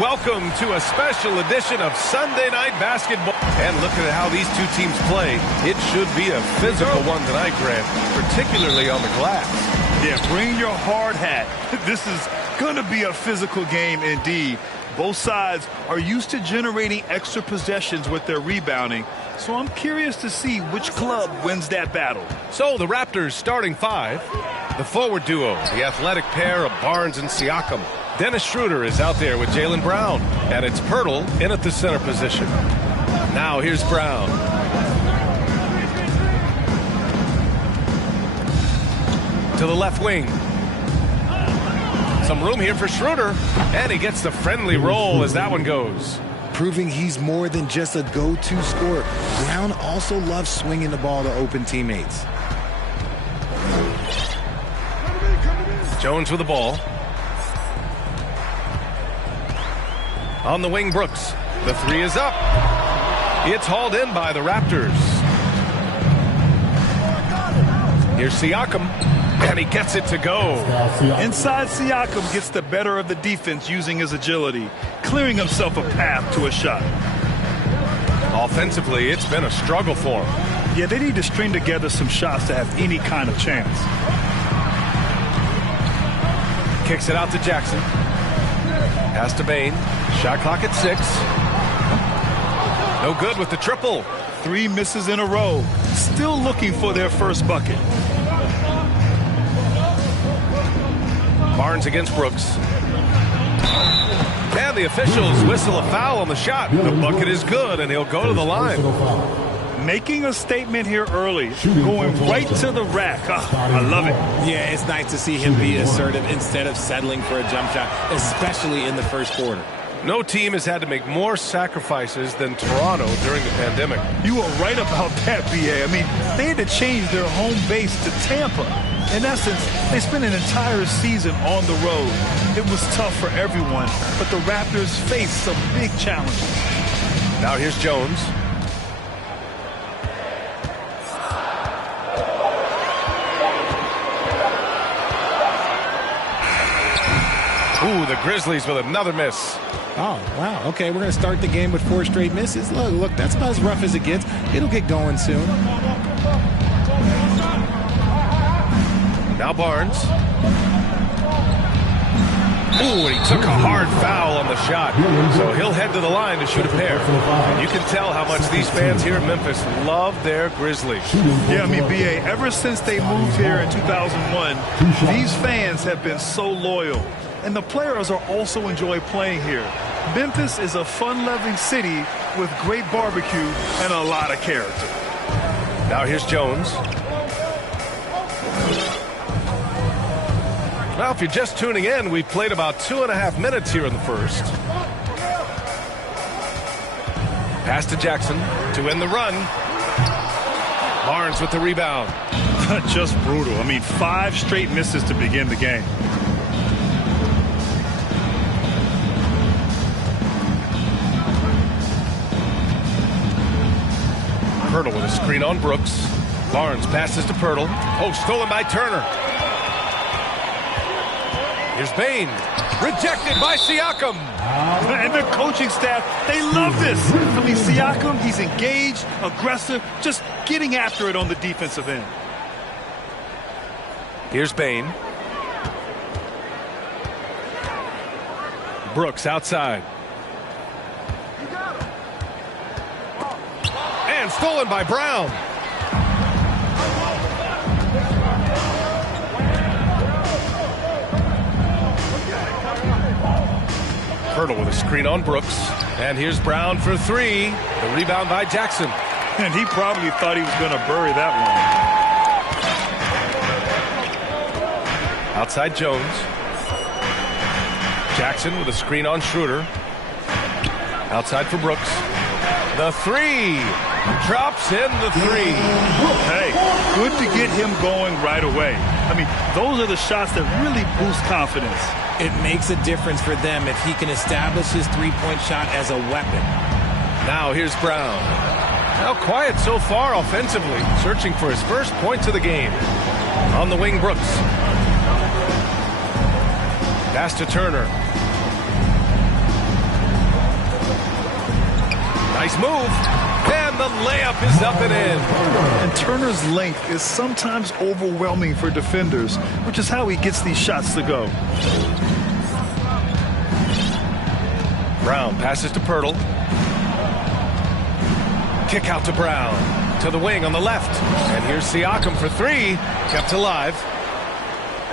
Welcome to a special edition of Sunday Night Basketball. And looking at how these two teams play, it should be a physical one tonight, Grant, particularly on the glass. Yeah, bring your hard hat. This is going to be a physical game indeed. Both sides are used to generating extra possessions with their rebounding, so I'm curious to see which club wins that battle. So the Raptors starting five, the forward duo, the athletic pair of Barnes and Siakam. Dennis Schroeder is out there with Jaylen Brown, and it's Pirtle in at the center position. Now here's Brown. To the left wing. Some room here for Schroeder, and he gets the friendly roll as that one goes. Proving he's more than just a go-to scorer. Brown also loves swinging the ball to open teammates. Jones with the ball. On the wing, Brooks. The three is up. It's hauled in by the Raptors. Here's Siakam, and he gets it to go. Inside, Siakam gets the better of the defense using his agility, clearing himself a path to a shot. Offensively, it's been a struggle for him. Yeah, they need to string together some shots to have any kind of chance. Kicks it out to Jackson. Pass to Bane. Shot clock at 6. No good with the triple. 3 misses in a row. Still looking for their first bucket. Barnes against Brooks. And the officials whistle a foul on the shot. The bucket is good, and he'll go to the line. Making a statement here early, going right to the rack. I love it. Yeah, it's nice to see him be assertive instead of settling for a jump shot, especially in the first quarter. No team has had to make more sacrifices than Toronto during the pandemic. You are right about that, B.A. I mean, they had to change their home base to Tampa. In essence, they spent an entire season on the road. It was tough for everyone, but the Raptors faced some big challenges. Now here's Jones. Ooh, the Grizzlies with another miss. Oh, wow. Okay, we're going to start the game with 4 straight misses. Look, that's about as rough as it gets. It'll get going soon. Now Barnes. Ooh, and he took a hard foul on the shot. So he'll head to the line to shoot a pair. And you can tell how much these fans here in Memphis love their Grizzlies. Yeah, I mean, B.A., ever since they moved here in 2001, these fans have been so loyal. And the players are also enjoy playing here. Memphis is a fun-loving city with great barbecue and a lot of character. Now here's Jones. Now, if you're just tuning in, we've played about 2.5 minutes here in the first. Pass to Jackson to end the run. Barnes with the rebound. Just brutal. I mean, 5 straight misses to begin the game. Pirtle with a screen on Brooks. Barnes passes to Pirtle. Oh, stolen by Turner. Here's Bane. Rejected by Siakam. And the coaching staff, they love this. I mean, Siakam, he's engaged, aggressive, just getting after it on the defensive end. Here's Bane. Brooks outside. And stolen by Brown. Pirtle with a screen on Brooks. And here's Brown for 3. The rebound by Jackson. And he probably thought he was going to bury that one. Outside Jones. Jackson with a screen on Schroeder. Outside for Brooks. The three. Drops in the three. Hey, good to get him going right away. I mean, those are the shots that really boost confidence. It makes a difference for them if he can establish his three-point shot as a weapon. Now here's Brown. Now quiet so far offensively, searching for his first points of the game. On the wing, Brooks. Pass to Turner. Nice move. And the layup is up and in. And Turner's length is sometimes overwhelming for defenders, which is how he gets these shots to go. Brown passes to Pirtle. Kick out to Brown. To the wing on the left. And here's Siakam for three. Kept alive.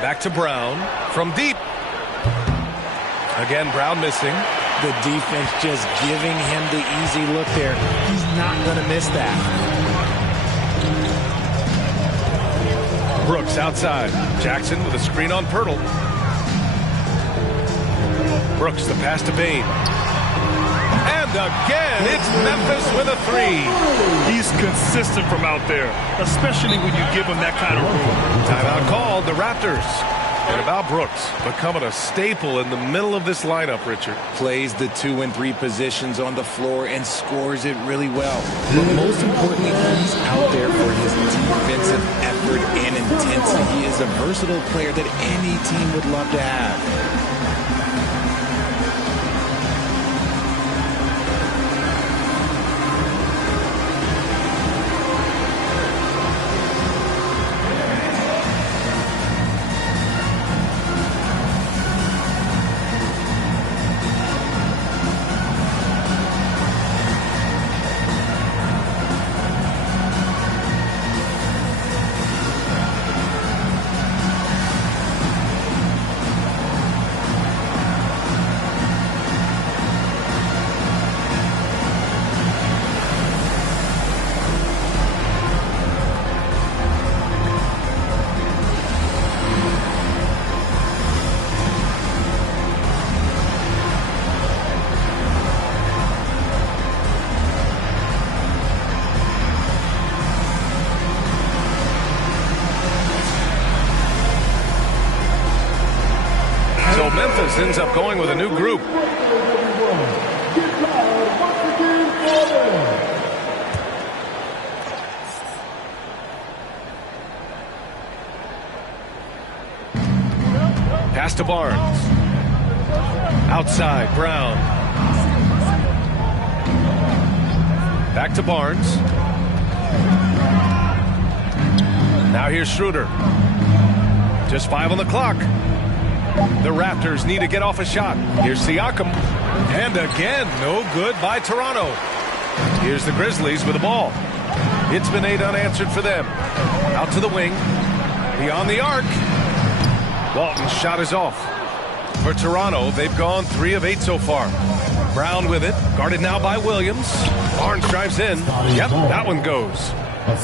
Back to Brown. From deep. Again, Brown missing. The defense just giving him the easy look there. He's not going to miss that. Brooks outside. Jackson with a screen on Pirtle. Brooks the pass to Bain. And again, it's Memphis with a three. He's consistent from out there, especially when you give him that kind of room. Timeout called, the Raptors. And about Brooks, becoming a staple in the middle of this lineup, Richard. Plays the 2 and 3 positions on the floor and scores it really well. But most importantly, he's out there for his defensive effort and intensity. He is a versatile player that any team would love to have. Memphis ends up going with a new group. Pass to Barnes. Outside, Brown. Back to Barnes. Now here's Schroeder. Just 5 on the clock. The Raptors need to get off a shot. Here's Siakam. And again, no good by Toronto. Here's the Grizzlies with the ball. It's been 8 unanswered for them. Out to the wing. Beyond the arc. Walton's shot is off. For Toronto, they've gone 3 of 8 so far. Brown with it. Guarded now by Williams. Barnes drives in. Yep, that one goes.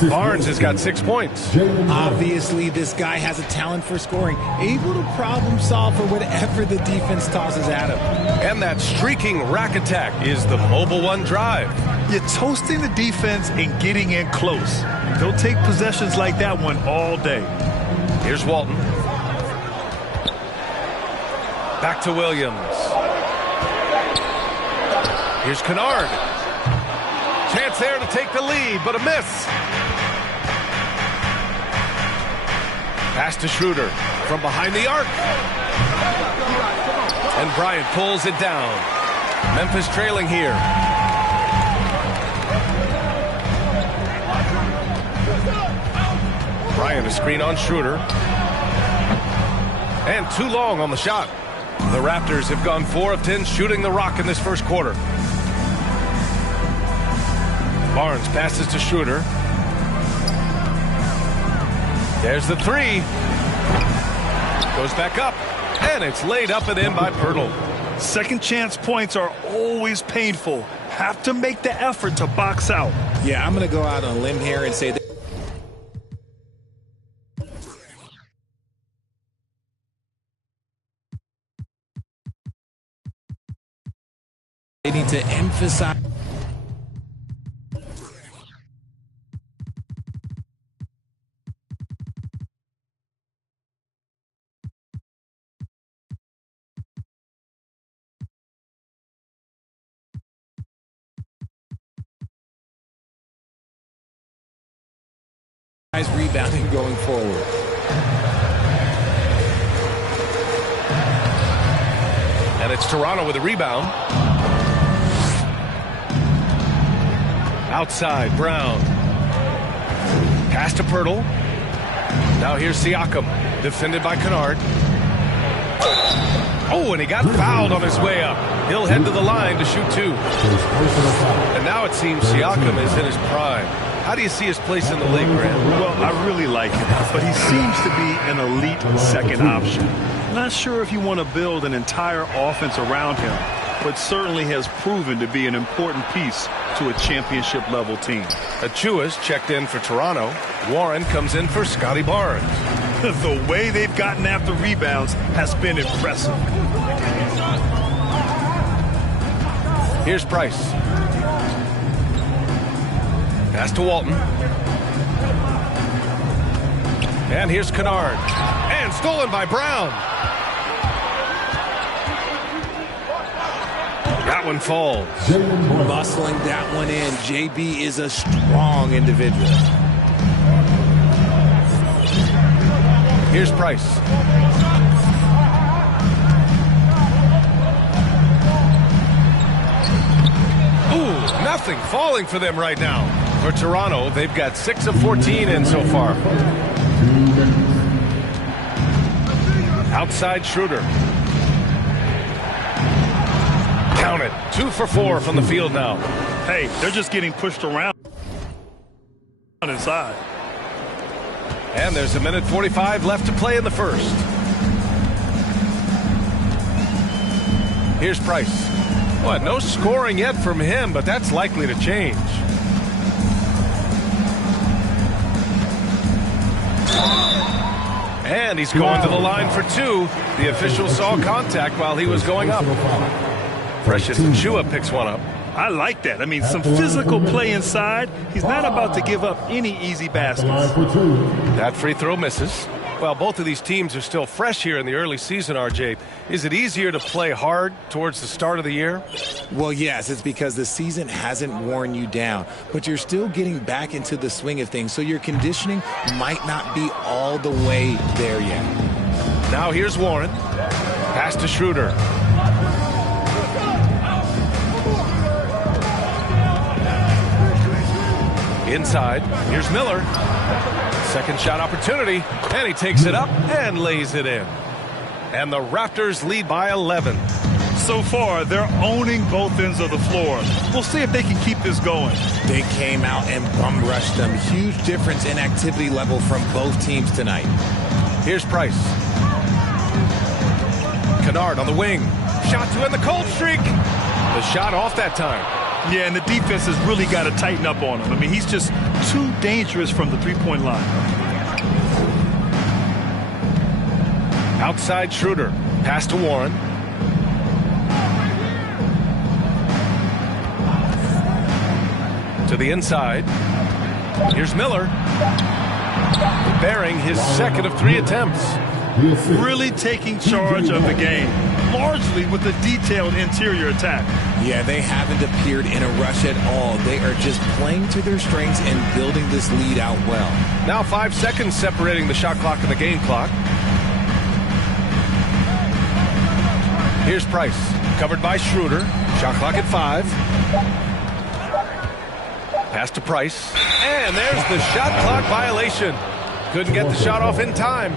Barnes has got 6 points. Obviously, this guy has a talent for scoring, able to problem solve for whatever the defense tosses at him. And that streaking rack attack is the Mobile One drive. You're toasting the defense and getting in close. They'll take possessions like that one all day. Here's Walton. Back to Williams. Here's Kennard. Chance there to take the lead, but a miss. Pass to Schroeder from behind the arc. And Bryant pulls it down. Memphis trailing here. Bryant a screen on Schroeder. And too long on the shot. The Raptors have gone 4 of 10 shooting the rock in this first quarter. Barnes passes to Schroeder. There's the three. Goes back up. And it's laid up and in by Pirtle. Second chance points are always painful. Have to make the effort to box out. Yeah, I'm going to go out on a limb here and say that they need to emphasize prioritize rebounding going forward. And it's Toronto with a rebound. Outside, Brown. Pass to Pirtle. Now here's Siakam, defended by Kennard. Oh, and he got fouled on his way up. He'll head to the line to shoot two. And now it seems Siakam is in his prime. How do you see his place in the league, Grant? Well, I really like him, but he seems to be an elite second option. Not sure if you want to build an entire offense around him, but certainly has proven to be an important piece to a championship-level team. Achua's checked in for Toronto. Warren comes in for Scotty Barnes. The way they've gotten after rebounds has been impressive. Here's Price. Pass to Walton. And here's Kennard. And stolen by Brown. That one falls. Muscling that one in. JB is a strong individual. Here's Price. Ooh, nothing falling for them right now. For Toronto, they've got 6 of 14 in so far. Outside Schroeder. Count it. 2 for 4 from the field now. Hey, they're just getting pushed around inside. And there's 1:45 left to play in the first. Here's Price. What, no scoring yet from him, but that's likely to change. And he's going to the line for 2. The official saw contact while he was going up. Precious Achiuwa picks one up. I like that. I mean, some physical play inside. He's not about to give up any easy baskets. That free throw misses. Well, both of these teams are still fresh here in the early season, RJ. Is it easier to play hard towards the start of the year? Well, yes, it's because the season hasn't worn you down, but you're still getting back into the swing of things, so your conditioning might not be all the way there yet. Now here's Warren. Pass to Schroeder. Inside, here's Miller. Second shot opportunity, and he takes it up and lays it in. And the Raptors lead by 11. So far, they're owning both ends of the floor. We'll see if they can keep this going. They came out and bum rushed them. Huge difference in activity level from both teams tonight. Here's Price. Kennard on the wing. Shot to end the cold streak. The shot off that time. Yeah, and the defense has really got to tighten up on him. I mean, he's just too dangerous from the three-point line. Outside Schroeder. Pass to Warren. To the inside. Here's Miller. Bearing his second of 3 attempts. Really taking charge of the game, largely with a detailed interior attack. Yeah, they haven't appeared in a rush at all. They are just playing to their strengths and building this lead out well. Now 5 seconds separating the shot clock and the game clock. Here's Price, covered by Schroeder. Shot clock at 5. Pass to Price. And there's the shot clock violation. Couldn't get the shot off in time.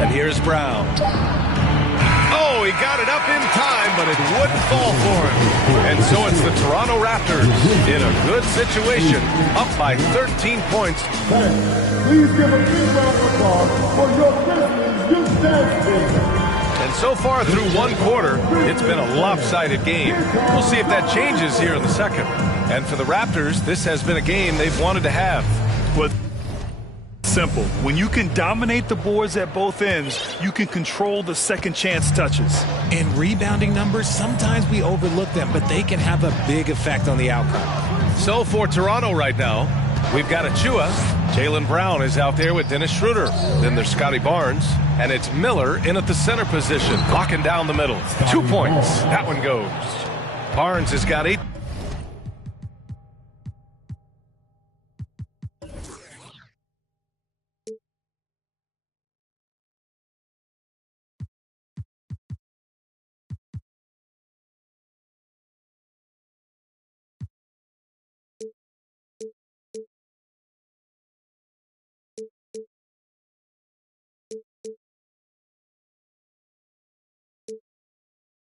And here's Brown. Oh, he got it up in time, but it wouldn't fall for him. And so it's the Toronto Raptors in a good situation, up by 13 points. Please give a big round of applause for your Grizzlies S2 G2. And so far through one quarter, it's been a lopsided game. We'll see if that changes here in the second. And for the Raptors, this has been a game they've wanted to have. But simple. When you can dominate the boards at both ends, you can control the second chance touches. In rebounding numbers, sometimes we overlook them, but they can have a big effect on the outcome. So for Toronto right now, we've got Achiuwa. Jaylen Brown is out there with Dennis Schroeder. Then there's Scotty Barnes. And it's Miller in at the center position, locking down the middle. 2 points. That one goes. Barnes has got 8.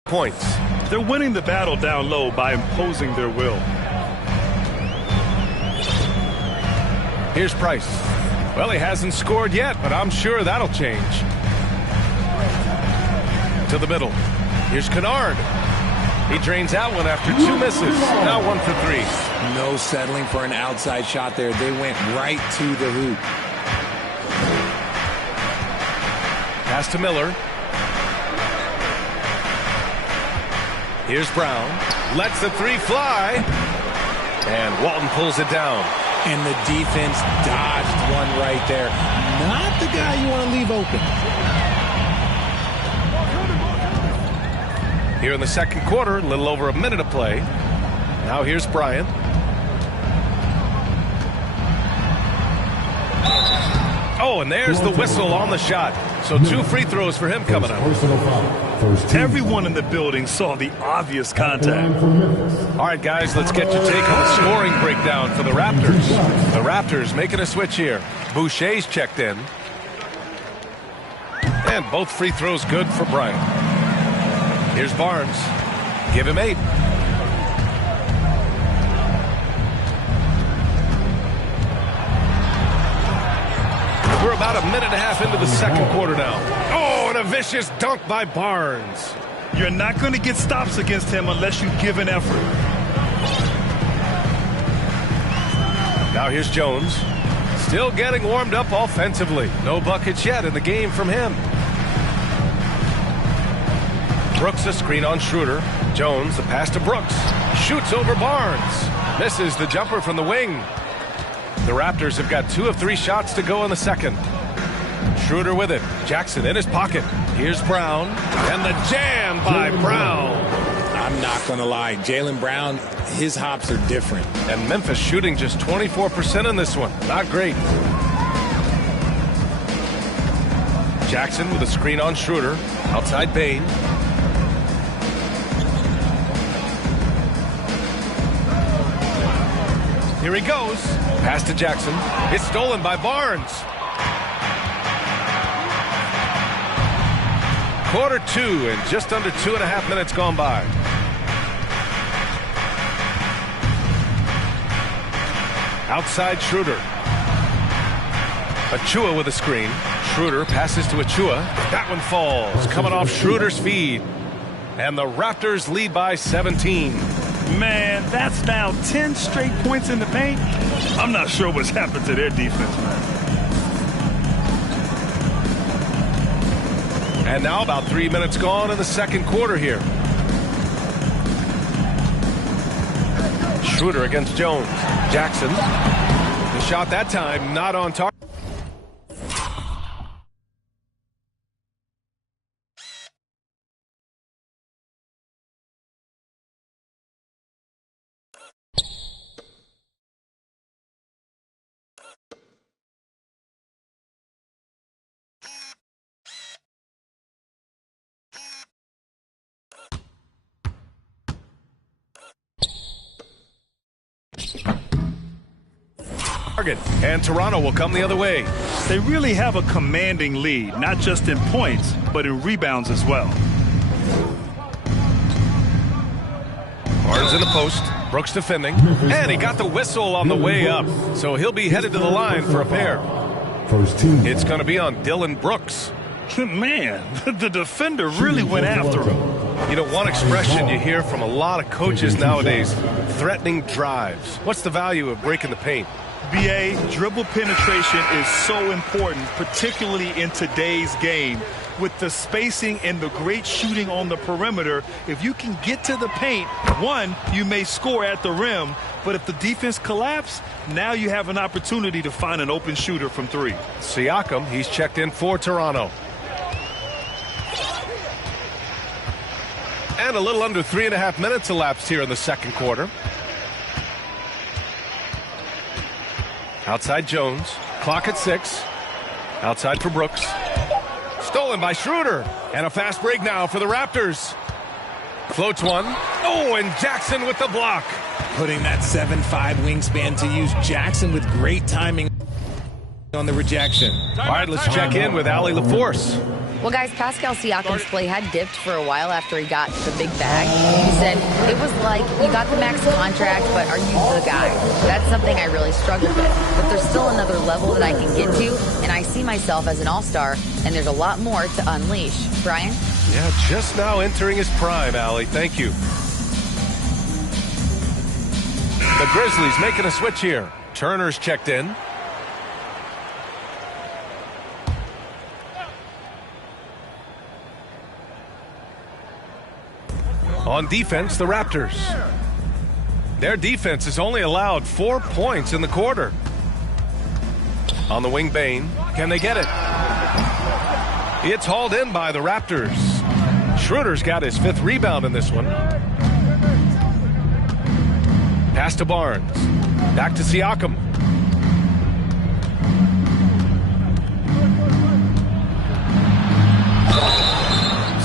Points. They're winning the battle down low by imposing their will. Here's Price. Well, he hasn't scored yet, but I'm sure that'll change. To the middle. Here's Kennard. He drains out one after 2 misses. Now 1 for 3. No settling for an outside shot there. They went right to the hoop. Pass to Miller. Here's Brown. Lets the 3 fly. And Walton pulls it down. And the defense dodged one right there. Not the guy you want to leave open. Here in the second quarter, a little over a minute of play. Now here's Bryant. Oh, and there's the whistle on the shot. So 2 free throws for him coming up. Everyone in the building saw the obvious contact. All right, guys, let's get your take on the scoring breakdown for the Raptors. The Raptors making a switch here. Boucher's checked in. And both free throws good for Bryant. Here's Barnes. Give him 8. We're about a minute and a half into the second quarter now. Oh, and a vicious dunk by Barnes. You're not going to get stops against him unless you give an effort. Now here's Jones. Still getting warmed up offensively. No buckets yet in the game from him. Brooks a screen on Schroeder. Jones, the pass to Brooks. Shoots over Barnes. Misses the jumper from the wing. The Raptors have got 2 of 3 shots to go in the second. Schroeder with it. Jackson in his pocket. Here's Brown. And the jam by Brown. I'm not going to lie. Jaylen Brown, his hops are different. And Memphis shooting just 24% in this one. Not great. Jackson with a screen on Schroeder. Outside Bane. Here he goes. Pass to Jackson. It's stolen by Barnes. Quarter 2 and just under 2.5 minutes gone by. Outside Schroeder. Achua with a screen. Schroeder passes to Achua. That one falls. Coming off Schroeder's feed. And the Raptors lead by 17. Man, that's now 10 straight points in the paint. I'm not sure what's happened to their defense, man. And now about 3 minutes gone in the second quarter here. Schroeder against Jones. Jackson. The shot that time not on target. And Toronto will come the other way. They really have a commanding lead, not just in points, but in rebounds as well. Barnes in the post. Brooks defending. And he got the whistle on the way up. So he'll be headed to the line for a pair. It's going to be on Dillon Brooks. Man, the defender really went after him. You know, one expression you hear from a lot of coaches nowadays, threatening drives. What's the value of breaking the paint? BA, dribble penetration is so important, particularly in today's game. With the spacing and the great shooting on the perimeter, if you can get to the paint, one, you may score at the rim, but if the defense collapses, now you have an opportunity to find an open shooter from three. Siakam, he's checked in for Toronto. And a little under 3.5 minutes elapsed here in the second quarter. Outside Jones, clock at 6. Outside for Brooks. Stolen by Schroeder. And a fast break now for the Raptors. Floats one. Oh, and Jackson with the block. Putting that 7'5" wingspan to use. Jackson with great timing on the rejection. All right, let's check in with Allie LaForce. Well, guys, Pascal Siakam's play had dipped for a while after he got the big bag. He said, it was like, you got the max contract, but are you the guy? That's something I really struggled with. But there's still another level that I can get to, and I see myself as an all-star, and there's a lot more to unleash. Brian? Yeah, just now entering his prime, Allie. Thank you. The Grizzlies making a switch here. Turner's checked in. On defense, the Raptors. Their defense has only allowed 4 points in the quarter. On the wing, Bane. Can they get it? It's hauled in by the Raptors. Schroeder's got his 5th rebound in this one. Pass to Barnes. Back to Siakam.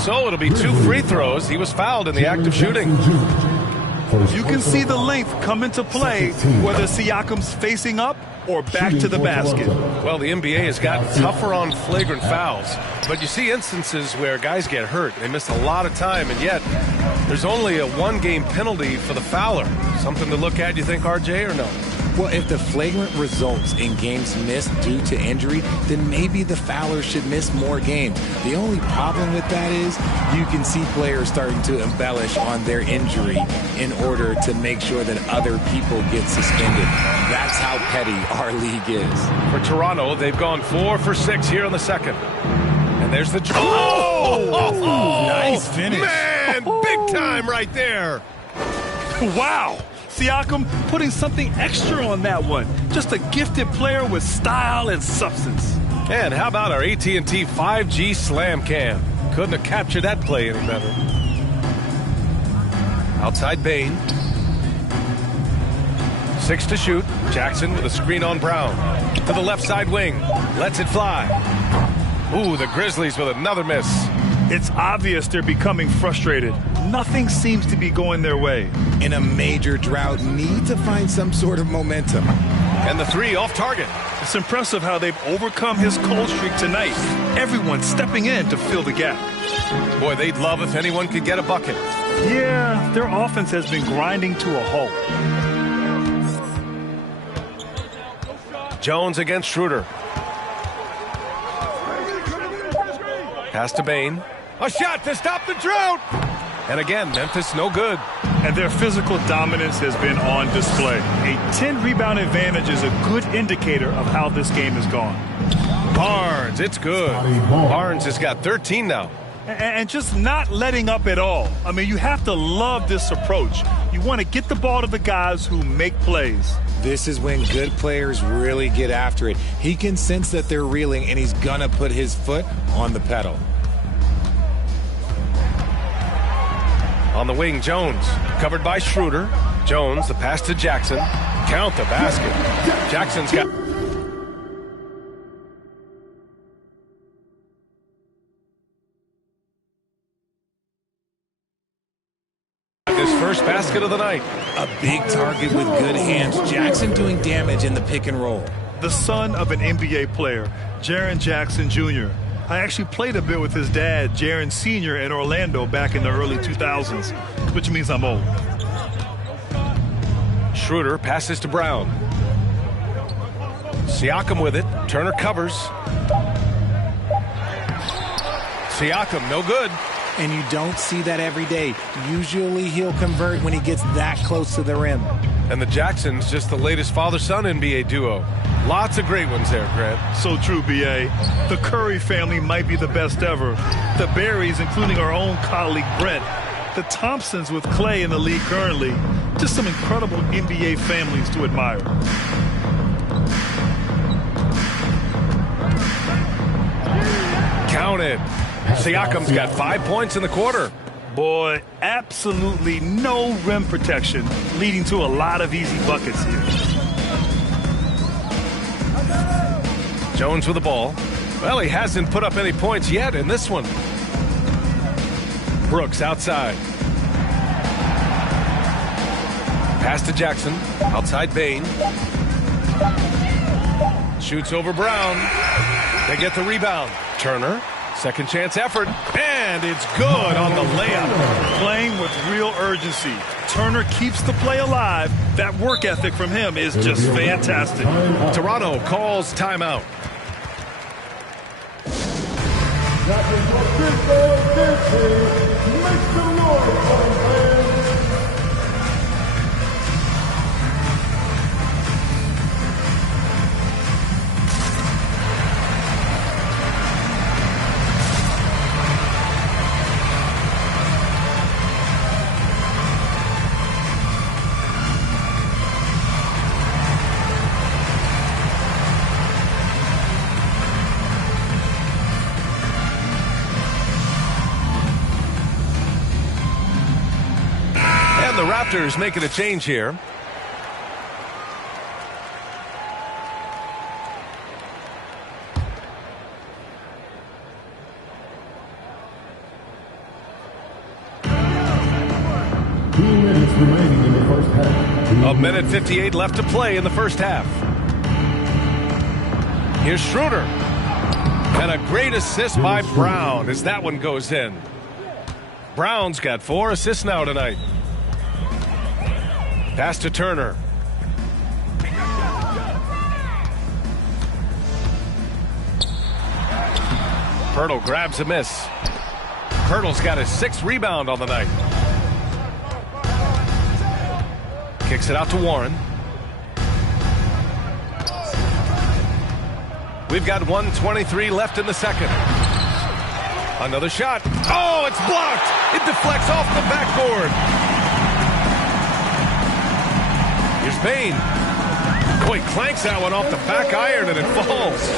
So it'll be 2 free throws. He was fouled in the act of shooting. You can see the length come into play, whether Siakam's facing up or back to the basket. Well, the NBA has gotten tougher on flagrant fouls, but you see instances where guys get hurt. They miss a lot of time, and yet there's only a 1-game penalty for the fouler. Something to look at, you think, RJ, or no? Well, if the flagrant results in games missed due to injury, then maybe the fouler should miss more games. The only problem with that is you can see players starting to embellish on their injury in order to make sure that other people get suspended. That's how petty our league is. For Toronto, they've gone 4 for 6 here in the second. And there's the... Oh! Nice finish. Man, big time right there. Wow. Siakam putting something extra on that one. Just a gifted player with style and substance. And how about our AT&T 5G Slam Cam? Couldn't have captured that play any better. Outside Bane. 6 to shoot. Jackson with a screen on Brown. To the left side wing. Lets it fly. Ooh, the Grizzlies with another miss. It's obvious they're becoming frustrated. Nothing seems to be going their way. In a major drought, need to find some sort of momentum. And the 3 off target. It's impressive how they've overcome his cold streak tonight. Everyone stepping in to fill the gap. Boy, they'd love if anyone could get a bucket. Yeah, their offense has been grinding to a halt. Jones against Schroeder. Pass to Bane. A shot to stop the drought. And again, Memphis no good. And their physical dominance has been on display. A 10-rebound advantage is a good indicator of how this game has gone. Barnes, it's good. Barnes has got 13 now. And just not letting up at all. I mean, you have to love this approach. You want to get the ball to the guys who make plays. This is when good players really get after it. He can sense that they're reeling, and he's going to put his foot on the pedal. On the wing, Jones. Covered by Schroeder. Jones, the pass to Jackson. Count the basket. Jackson's got... his first basket of the night. A big target with good hands. Jackson doing damage in the pick and roll. The son of an NBA player, Jaren Jackson Jr. I actually played a bit with his dad, Jaren Sr. in Orlando back in the early 2000s, which means I'm old. Schroeder passes to Brown. Siakam with it. Turner covers. Siakam, no good. and you don't see that every day. Usually he'll convert when he gets that close to the rim. And the Jacksons, just the latest father-son NBA duo. Lots of great ones there, Grant. So true, B.A. The Curry family might be the best ever. The Berries, including our own colleague Brent. The Thompsons with Clay in the league currently. Just some incredible NBA families to admire. Count it. Siakam's got 5 points in the quarter. Boy, absolutely no rim protection, leading to a lot of easy buckets here. Jones with the ball. Well, he hasn't put up any points yet in this one. Brooks outside. Pass to Jackson. Outside Bain. Shoots over Brown. They get the rebound. Turner. Second chance effort. And it's good on the layup. Playing with real urgency. Turner keeps the play alive. That work ethic from him is just fantastic. Toronto calls timeout. That is what this is. Make some noise, fans. The Raptors making a change here. Remaining in the first half. A minute 58 left to play in the first half. Here's Schroeder. And a great assist by Brown as that one goes in. Brown's got 4 assists now tonight. Pass to Turner. Pirtle grabs a miss. Pirtle's got his 6th rebound on the night. Kicks it out to Warren. We've got 1:23 left in the second. Another shot. Oh, it's blocked. It deflects off the backboard. Here's Bain. Oh, he clanks that one off the back iron and it falls.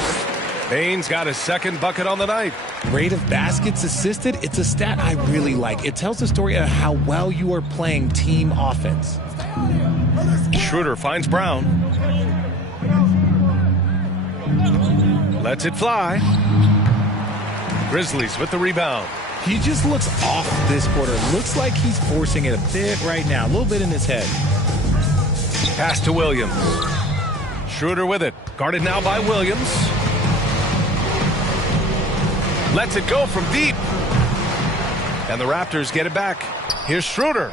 Bain's got his 2nd bucket on the night. Rate of baskets assisted, it's a stat I really like. It tells the story of how well you are playing team offense. Schroeder finds Brown. Lets it fly. Grizzlies with the rebound. He just looks off this quarter. Looks like he's forcing it a bit right now. A little bit in his head. Pass to Williams. Schroeder with it. Guarded now by Williams. Lets it go from deep. And the Raptors get it back. Here's Schroeder.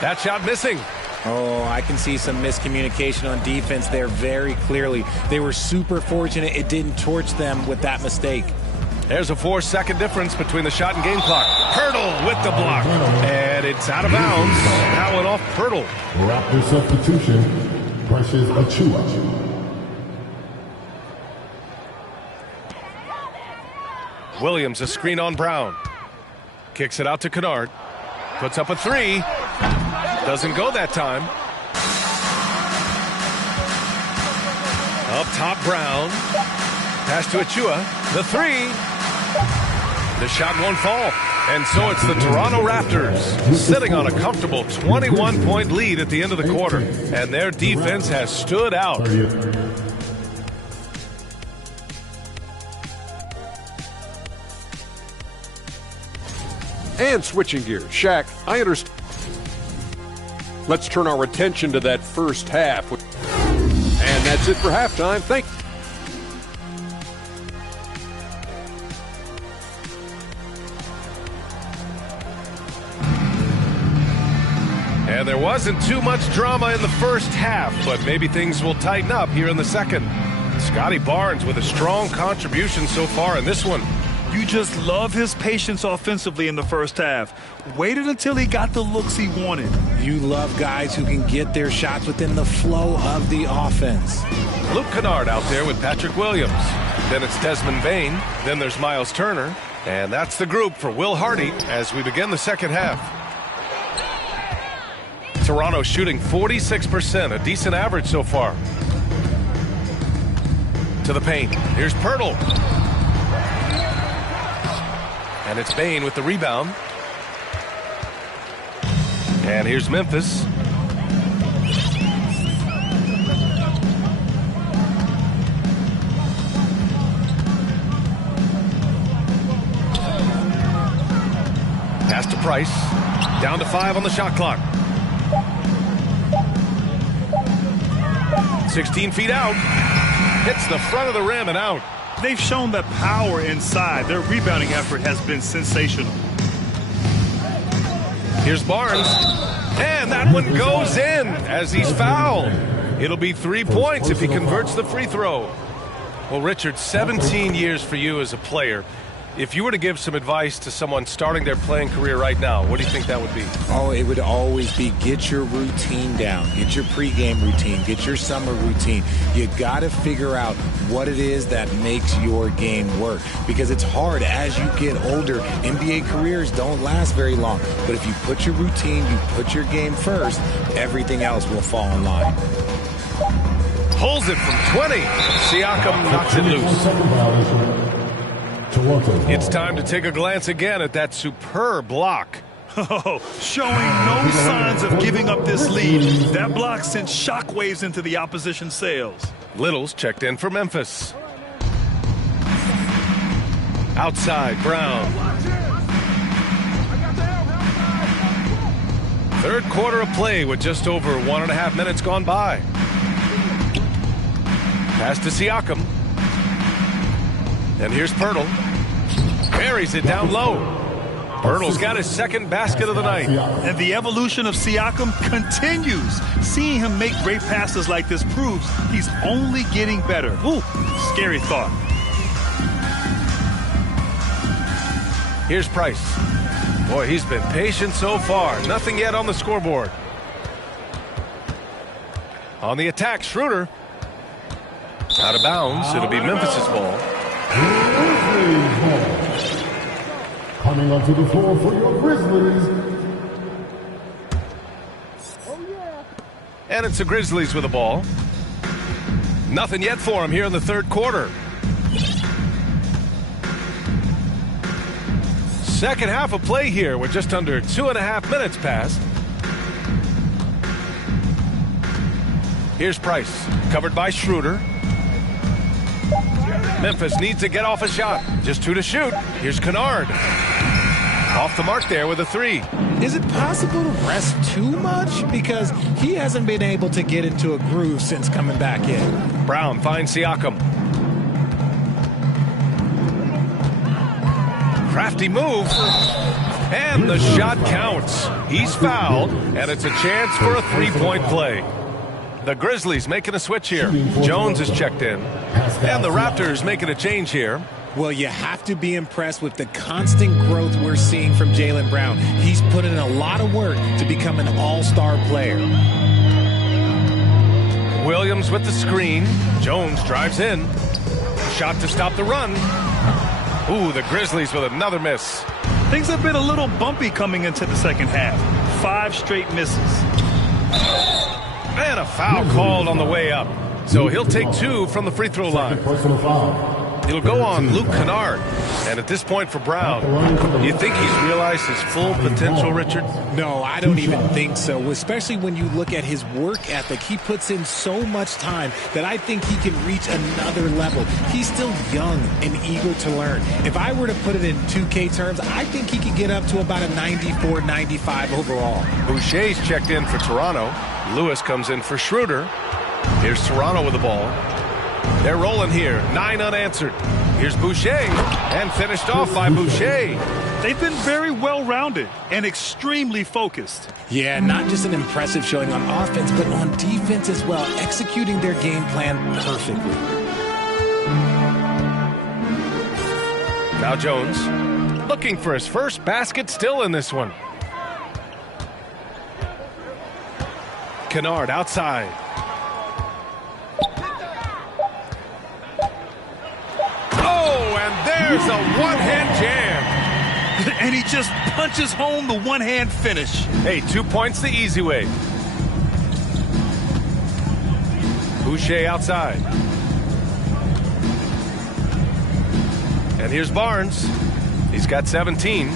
That shot missing. Oh, I can see some miscommunication on defense there very clearly. They were super fortunate it didn't torch them with that mistake. There's a 4-second difference between the shot and game clock. Pirtle with the block. And it's out of bounds. That went off Pirtle. Raptor substitution. Precious Achiuwa. Williams a screen on Brown. Kicks it out to Kennard. Puts up a 3. Doesn't go that time. Up top, Brown. Pass to Achiuwa. The 3. The shot won't fall. And so it's the Toronto Raptors sitting on a comfortable 21-point lead at the end of the quarter. And their defense has stood out. And switching gears, Shaq, I understand. Let's turn our attention to that first half. And that's it for halftime. Thank you. And there wasn't too much drama in the first half, but maybe things will tighten up here in the second. Scotty Barnes with a strong contribution so far in this one. You just love his patience offensively in the first half. Waited until he got the looks he wanted. You love guys who can get their shots within the flow of the offense. Luke Kennard out there with Patrick Williams. Then it's Desmond Bain. Then there's Miles Turner. And that's the group for Will Hardy as we begin the second half. Toronto shooting 46%, a decent average so far. To the paint. Here's Pirtle. And it's Bain with the rebound. And here's Memphis. Pass to Price. Down to 5 on the shot clock. 16 feet out. Hits the front of the rim and out. They've shown that power inside. Their rebounding effort has been sensational. Here's Barnes. And that one goes in as he's fouled. It'll be 3 points if he converts the free throw. Well, Richard, 17 years for you as a player. If you were to give some advice to someone starting their playing career right now, what do you think that would be? Oh, it would always be get your routine down. Get your pregame routine. Get your summer routine. You got to figure out what it is that makes your game work. Because it's hard as you get older. NBA careers don't last very long. But if you put your routine, you put your game first, everything else will fall in line. Pulls it from 20. Siakam knocks it loose. It's time to take a glance again at that superb block. Oh, showing no signs of giving up this lead. That block sent shockwaves into the opposition sails. Little's checked in for Memphis. Outside, Brown. Third quarter of play with just over 1.5 minutes gone by. Pass to Siakam. And here's Pirtle. Buries it down low. Pirtle's got his second basket of the night. And the evolution of Siakam continues. Seeing him make great passes like this proves he's only getting better. Ooh, scary thought. Here's Price. Boy, he's been patient so far. Nothing yet on the scoreboard. On the attack, Schroeder. Out of bounds. It'll be Memphis's ball. Coming onto the floor for your Grizzlies. And it's the Grizzlies with the ball. Nothing yet for him here in the third quarter. Second half of play here with just under 2.5 minutes passed. Here's Price, covered by Schroeder. Memphis needs to get off a shot. Just 2 to shoot. Here's Kennard. Off the mark there with a 3. Is it possible to rest too much? Because he hasn't been able to get into a groove since coming back in. Brown finds Siakam. Crafty move. And the shot counts. He's fouled, and it's a chance for a 3-point play. The Grizzlies making a switch here. Jones is checked in. And the Raptors making a change here. Well, you have to be impressed with the constant growth we're seeing from Jaylen Brown. He's put in a lot of work to become an all-star player. Williams with the screen. Jones drives in. Shot to stop the run. Ooh, the Grizzlies with another miss. Things have been a little bumpy coming into the second half. 5 straight misses. And a foul called on the way up. So he'll take 2 from the free throw line. It'll go on Luke Kennard. And at this point for Brown, you think he's realized his full potential, Richard? No, I don't even think so, especially when you look at his work ethic. He puts in so much time that I think he can reach another level. He's still young and eager to learn. If I were to put it in 2K terms, I think he could get up to about a 94, 95 overall. Boucher's checked in for Toronto. Lewis comes in for Schroeder. Here's Toronto with the ball. They're rolling here. 9 unanswered. Here's Boucher. And finished off by Boucher. They've been very well-rounded and extremely focused. Yeah, not just an impressive showing on offense, but on defense as well, executing their game plan perfectly. Now Jones looking for his first basket, still in this one. Kennard outside. Oh, and there's a one-hand jam. And he just punches home the one-hand finish. Hey, 2 points the easy way. Boucher outside. And here's Barnes. He's got 17.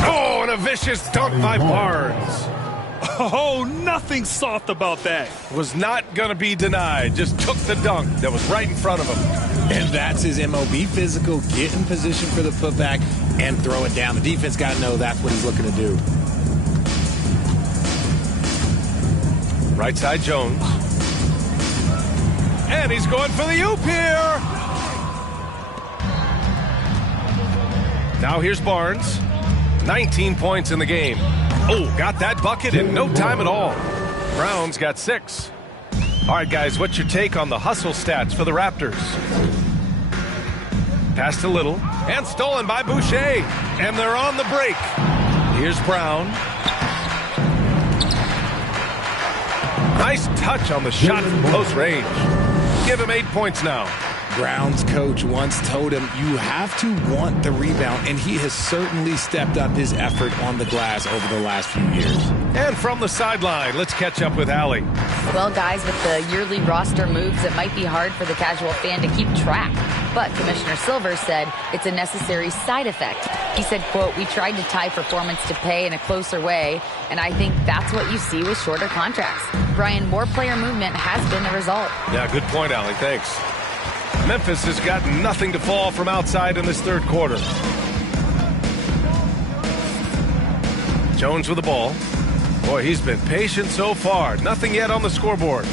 Oh, and a vicious dunk by Barnes. Oh, nothing soft about that. Was not going to be denied. Just took the dunk that was right in front of him. And that's his MO. Be physical, get in position for the putback, and throw it down. The defense got to know that's what he's looking to do. Right side Jones. And he's going for the oop here. Now here's Barnes. 19 points in the game. Oh, got that bucket in no time at all. Brown's got 6. All right, guys, what's your take on the hustle stats for the Raptors? Passed a little and stolen by Boucher. And they're on the break. Here's Brown. Nice touch on the shot from close range. Give him 8 points now. Brown's coach once told him, you have to want the rebound, and he has certainly stepped up his effort on the glass over the last few years. And from the sideline, let's catch up with Allie. Well, guys, with the yearly roster moves, it might be hard for the casual fan to keep track. But Commissioner Silver said it's a necessary side effect. He said, quote, we tried to tie performance to pay in a closer way, and I think that's what you see with shorter contracts. Brian, more player movement has been the result. Yeah, good point, Allie. Thanks. Memphis has got nothing to fall from outside in this third quarter. Jones with the ball. Boy, he's been patient so far. Nothing yet on the scoreboard.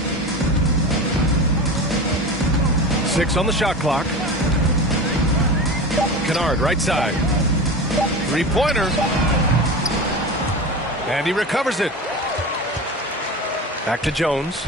6 on the shot clock. Kennard, right side. Three-pointer. And he recovers it. Back to Jones.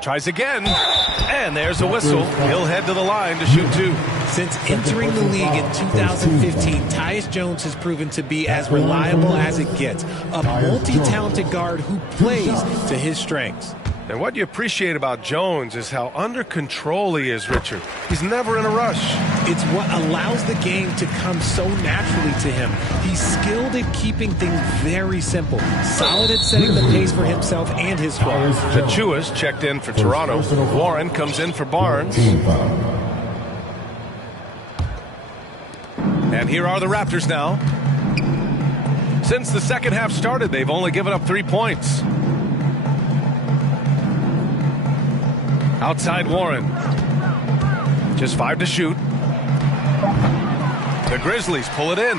Tries again, and there's a whistle. He'll head to the line to shoot 2. Since entering the league in 2015, Tyus Jones has proven to be as reliable as it gets. A multi-talented guard who plays to his strengths. And what you appreciate about Jones is how under control he is, Richard. He's never in a rush. It's what allows the game to come so naturally to him. He's skilled at keeping things very simple, solid at setting the pace for himself and his squad. Achiuwa's checked in for Toronto. Warren comes in for Barnes. And here are the Raptors now. Since the second half started, they've only given up 3 points. Outside Warren. Just 5 to shoot. The Grizzlies pull it in.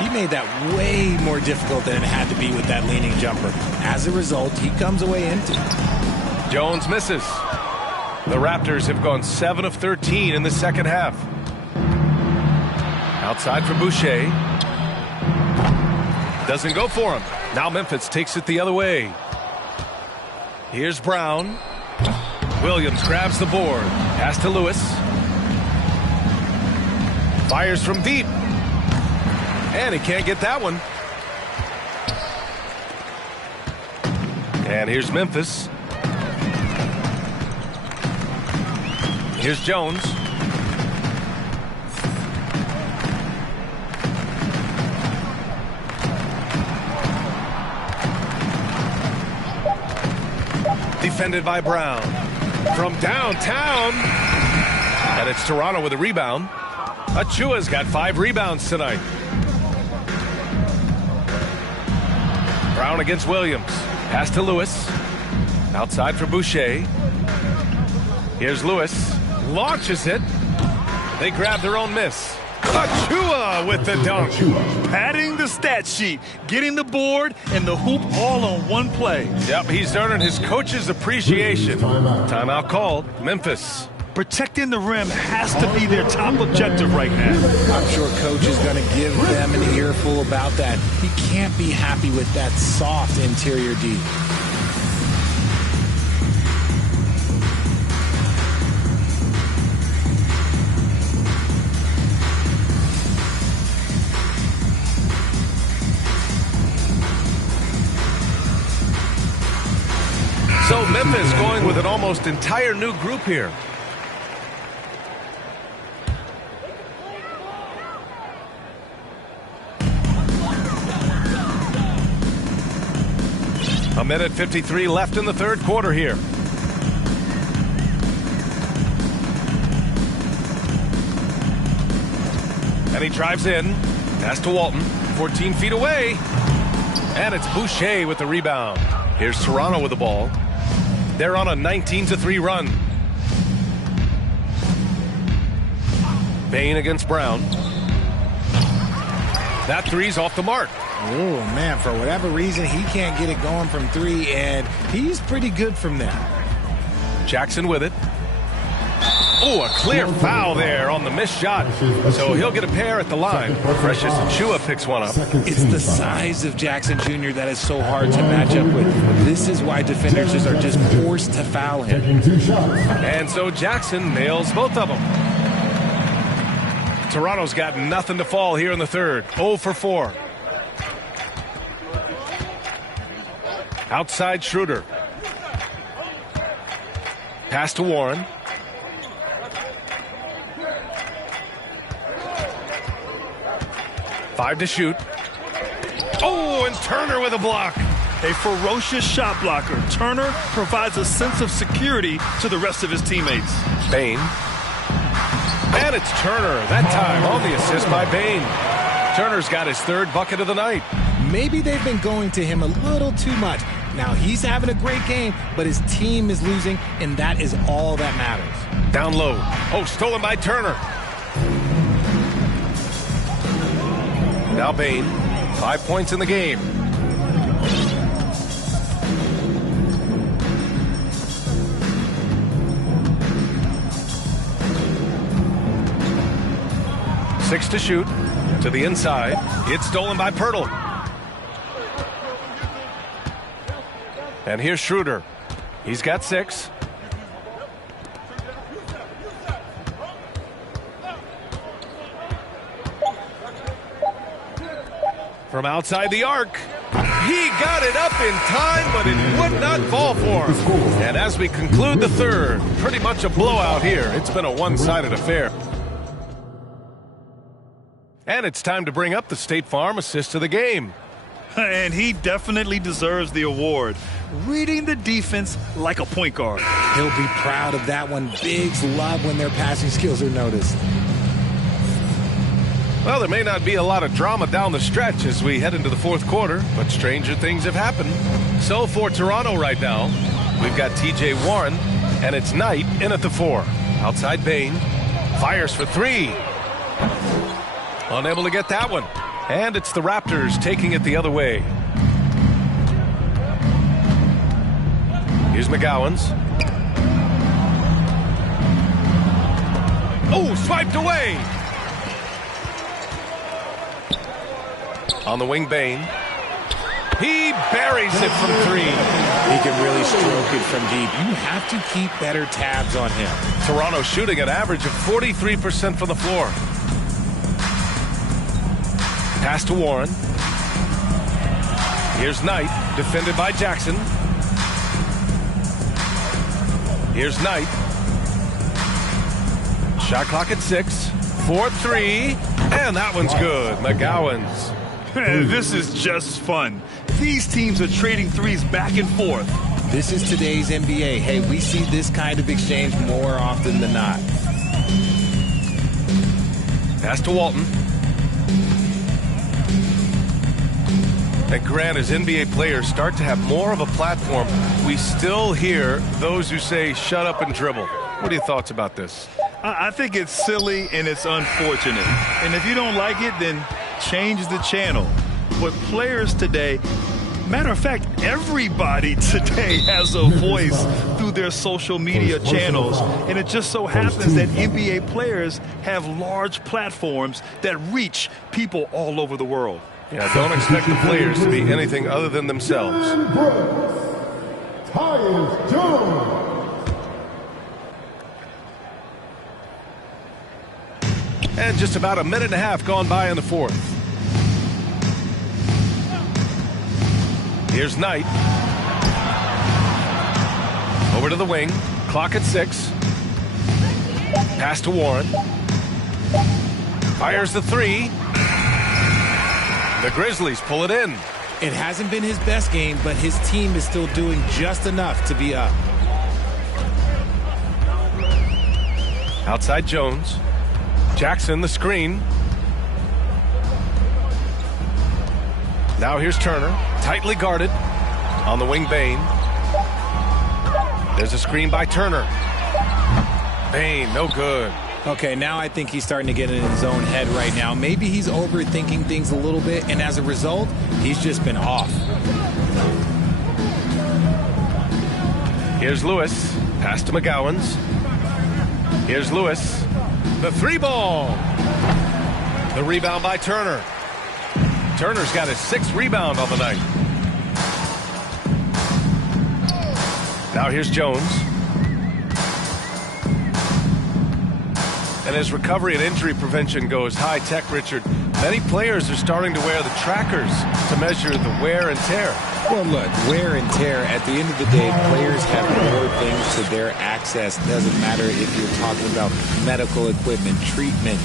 He made that way more difficult than it had to be with that leaning jumper. As a result, he comes away empty. Jones misses. The Raptors have gone 7 of 13 in the second half. Outside for Boucher. Doesn't go for him. Now Memphis takes it the other way. Here's Brown. Williams grabs the board. Pass to Lewis. Fires from deep. And he can't get that one. And here's Memphis. Here's Jones. Defended by Brown. From downtown. And it's Toronto with a rebound. Achiuwa's got 5 rebounds tonight. Brown against Williams. Pass to Lewis. Outside for Boucher. Here's Lewis. Launches it. They grab their own miss. Achiuwa with the dunk. Padding the stat sheet, getting the board and the hoop all on one play. Yep, he's earning his coach's appreciation. Timeout called. Memphis. Protecting the rim has to be their top objective right now. I'm sure coach is going to give them an earful about that. He can't be happy with that soft interior D. Memphis going with an almost entire new group here. A minute 53 left in the third quarter here. And he drives in. Pass to Walton. 14 feet away. And it's Boucher with the rebound. Here's Toronto with the ball. They're on a 19-3 run. Bain against Brown. That three's off the mark. Oh, man, for whatever reason, he can't get it going from three, and he's pretty good from there. Jackson with it. Oh, a clear foul there on the missed shot. So he'll get a pair at the line. Precious Achiuwa picks one up. It's the size of Jackson Jr. that is so hard to match up with. This is why defenders are just forced to foul him. And so Jackson nails both of them. Toronto's got nothing to fall here in the third. 0 for 4. Outside Schroeder. Pass to Warren. Five to shoot. Oh, and Turner with a block. A ferocious shot blocker. Turner provides a sense of security to the rest of his teammates. Bain. And it's Turner, that time on the assist by Bain. Turner's got his third bucket of the night. Maybe they've been going to him a little too much. Now he's having a great game, but his team is losing, and that is all that matters. Down low. Oh, stolen by Turner. Now Bain, 5 points in the game. Six to shoot. To the inside. It's stolen by Pirtle. And here's Schroeder. He's got 6. From outside the arc. He got it up in time, but it would not fall for him. And as we conclude the third, pretty much a blowout here. It's been a one-sided affair. And it's time to bring up the State Farm assist of the game. And he definitely deserves the award. Reading the defense like a point guard. He'll be proud of that one. Bigs love when their passing skills are noticed. Well, there may not be a lot of drama down the stretch as we head into the fourth quarter, but stranger things have happened. So for Toronto right now, we've got T.J. Warren, and it's Knight in at the 4. Outside Bain, fires for 3. Unable to get that one. And it's the Raptors taking it the other way. Here's McGowan's. Oh, swiped away. On the wing, Bain. He buries it from 3. He can really stroke it from deep. You have to keep better tabs on him. Toronto shooting an average of 43% from the floor. Pass to Warren. Here's Knight, defended by Jackson. Here's Knight. Shot clock at 6. 4-3. And that one's good. McGowan's. This is just fun. These teams are trading threes back and forth. This is today's NBA. Hey, we see this kind of exchange more often than not. Pass to Walton. And Grant, as NBA players start to have more of a platform, we still hear those who say, shut up and dribble. What are your thoughts about this? I think it's silly and it's unfortunate. And if you don't like it, then change the channel. But players today, matter of fact, everybody today has a voice through their social media channels. And it just so happens that NBA players have large platforms that reach people all over the world. Yeah, don't expect the players to be anything other than themselves. Tyus Jones. And just about a minute and a half gone by in the fourth. Here's Knight. Over to the wing. Clock at 6. Pass to Warren. Fires the 3. The Grizzlies pull it in. It hasn't been his best game, but his team is still doing just enough to be up. Outside Jones. Jackson, the screen. Now here's Turner. Tightly guarded. On the wing, Bain. There's a screen by Turner. Bain, no good. Okay, now I think he's starting to get in his own head right now. Maybe he's overthinking things a little bit, and as a result, he's just been off. Here's Lewis. Pass to McGowan's. Here's Lewis. The 3-ball. The rebound by Turner. Turner's got his 6th rebound on the night. Now here's Jones. And as recovery and injury prevention goes high-tech, Richard, many players are starting to wear the trackers to measure the wear and tear. Well, look, wear and tear, at the end of the day, players have more things to their access. Doesn't matter if you're talking about medical equipment, treatment,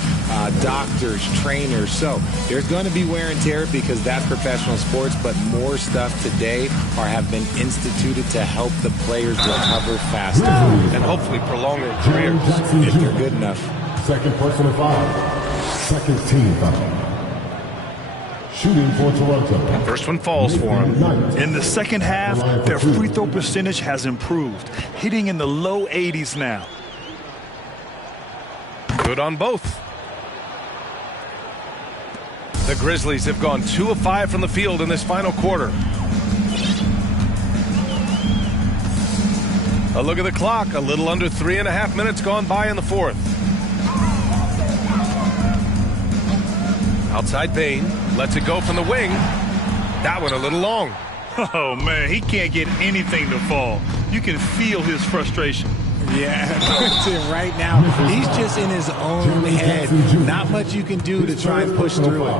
doctors, trainers. So there's going to be wear and tear because that's professional sports, but more stuff today have been instituted to help the players recover faster. And hopefully prolong their careers. If they're good enough. Second personal foul. Second team foul. Shooting for Toronto. First one falls for him. In the second half, their free throw percentage has improved, hitting in the low 80s now. Good on both. The Grizzlies have gone 2 of 5 from the field in this final quarter. A look at the clock. A little under 3.5 minutes gone by in the 4th. Outside Bain. Lets it go from the wing. That one a little long. Oh, man, he can't get anything to fall. You can feel his frustration. Yeah, right now, he's just in his own head. Not much you can do to try and push through it.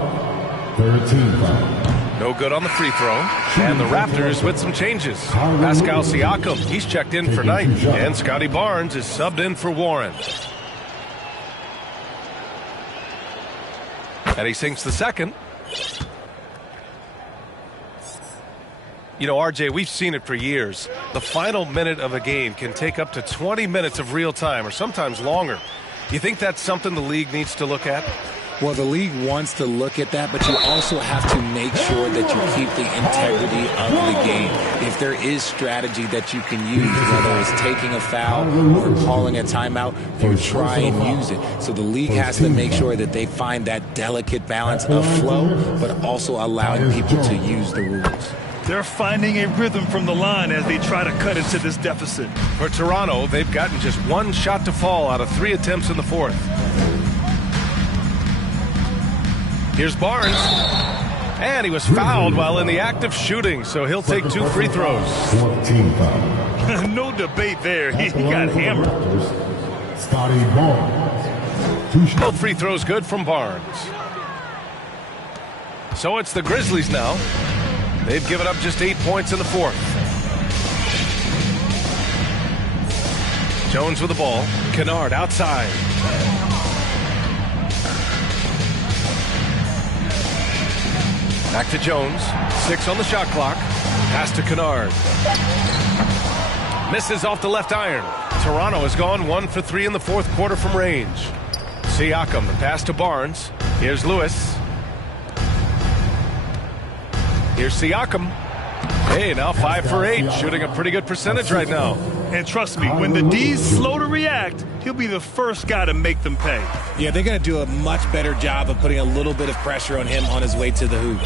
13 foul. No good on the free throw. And the Raptors with some changes. Pascal Siakam, he's checked in for Knight. And Scotty Barnes is subbed in for Warren. And he sinks the second. You know, RJ, we've seen it for years. The final minute of a game can take up to 20 minutes of real time or sometimes longer. You think that's something the league needs to look at? Well, the league wants to look at that, but you also have to make sure that you keep the integrity of the game. If there is strategy that you can use, whether it's taking a foul or calling a timeout, you try and use it. So the league has to make sure that they find that delicate balance of flow, but also allowing people to use the rules. They're finding a rhythm from the line as they try to cut into this deficit. For Toronto, they've gotten just 1 shot to fall out of 3 attempts in the 4th. Here's Barnes. And he was fouled while in the act of shooting, so he'll take 2 free throws. 14 foul. No debate there. He got hammered. Scotty Barnes. Both free throws good from Barnes. So it's the Grizzlies now. They've given up just 8 points in the 4th. Jones with the ball. Kennard outside. Back to Jones. 6 on the shot clock. Pass to Kennard. Misses off the left iron. Toronto has gone 1 for 3 in the 4th quarter from range. Siakam, the pass to Barnes. Here's Lewis. Here's Siakam. Hey, now 5 for 8, shooting a pretty good percentage right now. And trust me, when the D's slow to react, he'll be the first guy to make them pay. Yeah, they're going to do a much better job of putting a little bit of pressure on him on his way to the hoop.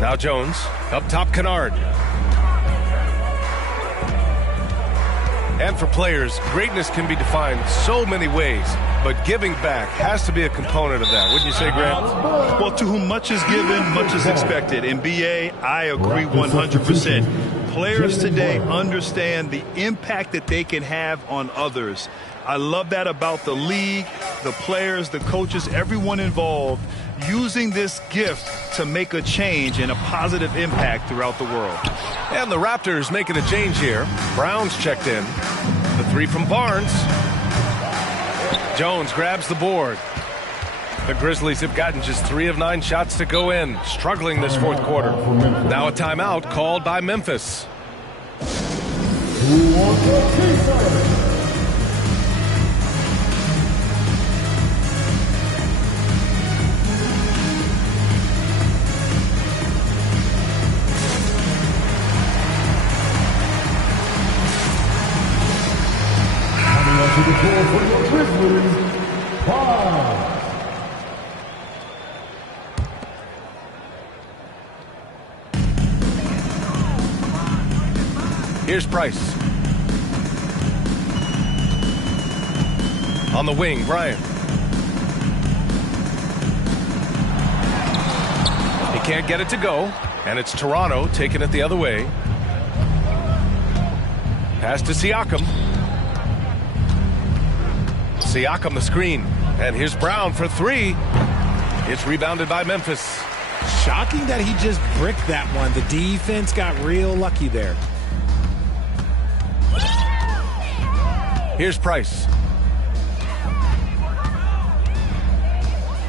Now Jones, up top Kennard. And for players, greatness can be defined so many ways, but giving back has to be a component of that. Wouldn't you say, Grant? Well, to whom much is given, much is expected. In BA, I agree 100%. Players today understand the impact that they can have on others. I love that about the league, the players, the coaches, everyone involved, using this gift to make a change and a positive impact throughout the world. And the Raptors making a change here. Brown's checked in. The three from Barnes. Jones grabs the board. The Grizzlies have gotten just 3 of 9 shots to go in, struggling this fourth quarter. Now a timeout called by Memphis. To the floor for your Grizzlies, 5. Here's Price. On the wing, Bryant. He can't get it to go, and it's Toronto taking it the other way. Pass to Siakam. Siakam the screen, and here's Brown for 3. It's rebounded by Memphis. Shocking that he just bricked that one. The defense got real lucky there. Here's Price.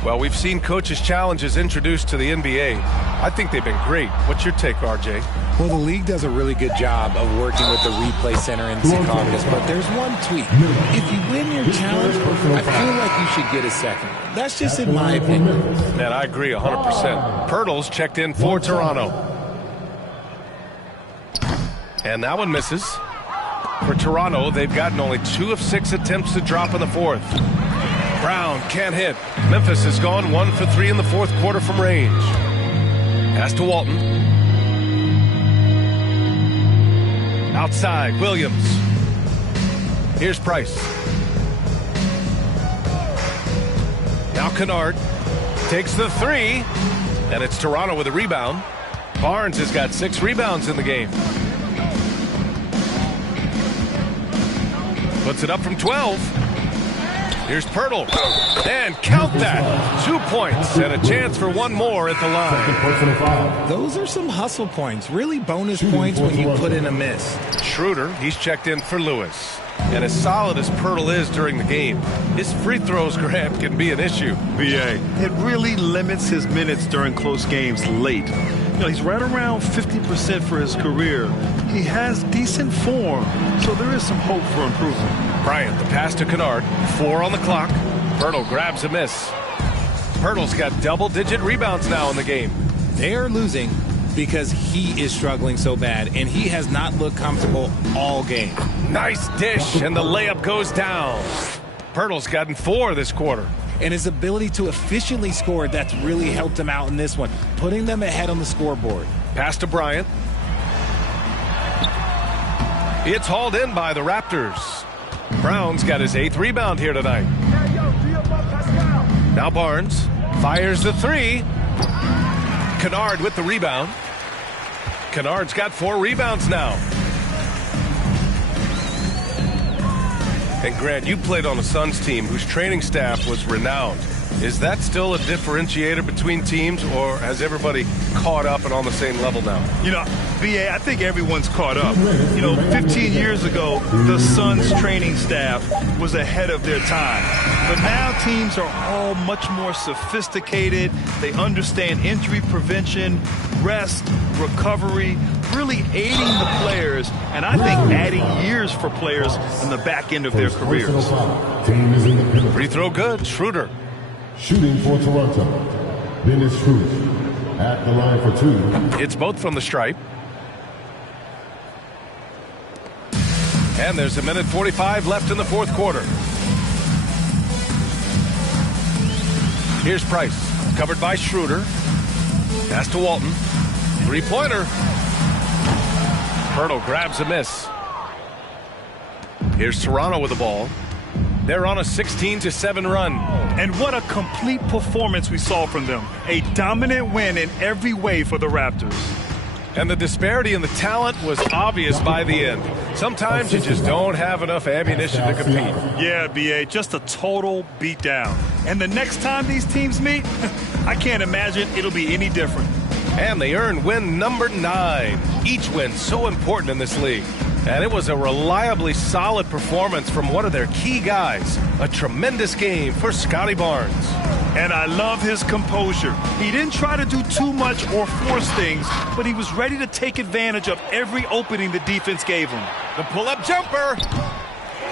Well, we've seen coaches' challenges introduced to the NBA. I think they've been great. What's your take, RJ? Well, the league does a really good job of working with the replay center in Secaucus, but there's one tweak. If you win your challenge, I feel like you should get a second. That's just in my opinion. And I agree 100%. Pirtle's checked in for Toronto. And that one misses. For Toronto, they've gotten only 2 of 6 attempts to drop in the fourth. Brown can't hit. Memphis has gone 1 for 3 in the fourth quarter from range. Pass to Walton. Outside, Williams. Here's Price. Now Kennard takes the 3, and it's Toronto with a rebound. Barnes has got 6 rebounds in the game. Puts it up from 12. Here's Pirtle. And count that. 2 points and a chance for 1 more at the line. Those are some hustle points. Really bonus points when you put in a miss. Schroeder, he's checked in for Lewis. And as solid as Pirtle is during the game, his free throws, Grant, can be an issue. BA, it really limits his minutes during close games late. You know, he's right around 50% for his career. He has decent form, so there is some hope for improvement. Bryant, the pass to Kennard. 4 on the clock. Pirtle grabs a miss. Pirtle's got double-digit rebounds now in the game. They are losing because he is struggling so bad, and he has not looked comfortable all game. Nice dish, and the layup goes down. Pirtle's gotten 4 this quarter. And his ability to efficiently score, that's really helped him out in this one, putting them ahead on the scoreboard. Pass to Bryant. It's hauled in by the Raptors. Brown's got his 8th rebound here tonight. Now Barnes fires the 3. Kennard with the rebound. Kennard's got 4 rebounds now. And Grant, you played on a Suns team whose training staff was renowned. Is that still a differentiator between teams, or has everybody caught up and on the same level now? You know, BA, I think everyone's caught up. You know, 15 years ago, the Suns training staff was ahead of their time. But now teams are all much more sophisticated. They understand injury prevention, rest, recovery, really aiding the players, and I think adding years for players in the back end of their careers. Free throw good. Schroeder. Shooting for Toronto. Dennis Schroeder at the line for 2. It's both from the stripe. And there's 1:45 left in the fourth quarter. Here's Price. Covered by Schroeder. Pass to Walton. 3-pointer. Pirtle grabs a miss. Here's Toronto with the ball. They're on a 16-7 run. And what a complete performance we saw from them. A dominant win in every way for the Raptors. And the disparity in the talent was obvious by the end. Sometimes you just don't have enough ammunition to compete. Yeah, B.A., just a total beatdown. And the next time these teams meet, I can't imagine it'll be any different. And they earned win number 9. Each win so important in this league. And it was a reliably solid performance from one of their key guys. A tremendous game for Scotty Barnes. And I love his composure. He didn't try to do too much or force things, but he was ready to take advantage of every opening the defense gave him. The pull-up jumper.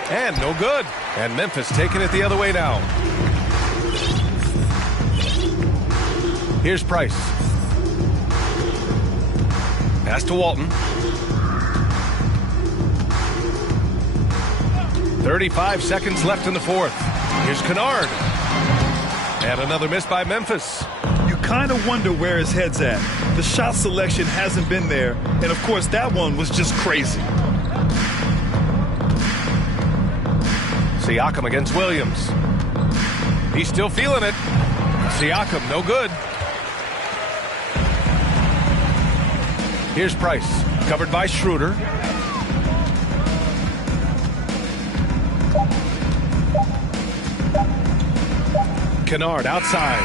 And no good. And Memphis taking it the other way now. Here's Price. Pass to Walton. 35 seconds left in the fourth. Here's Kennard. And another miss by Memphis. You kind of wonder where his head's at. The shot selection hasn't been there. And, of course, that one was just crazy. Siakam against Williams. He's still feeling it. Siakam, no good. Here's Price, covered by Schroeder. Kennard outside.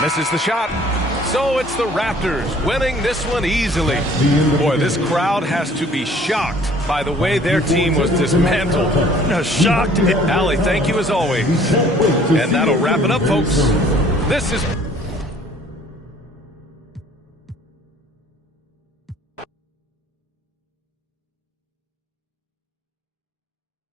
Misses the shot. So it's the Raptors winning this one easily. Boy, this crowd has to be shocked by the way their team was dismantled. Shocked. Allie, thank you as always. And that'll wrap it up, folks. This is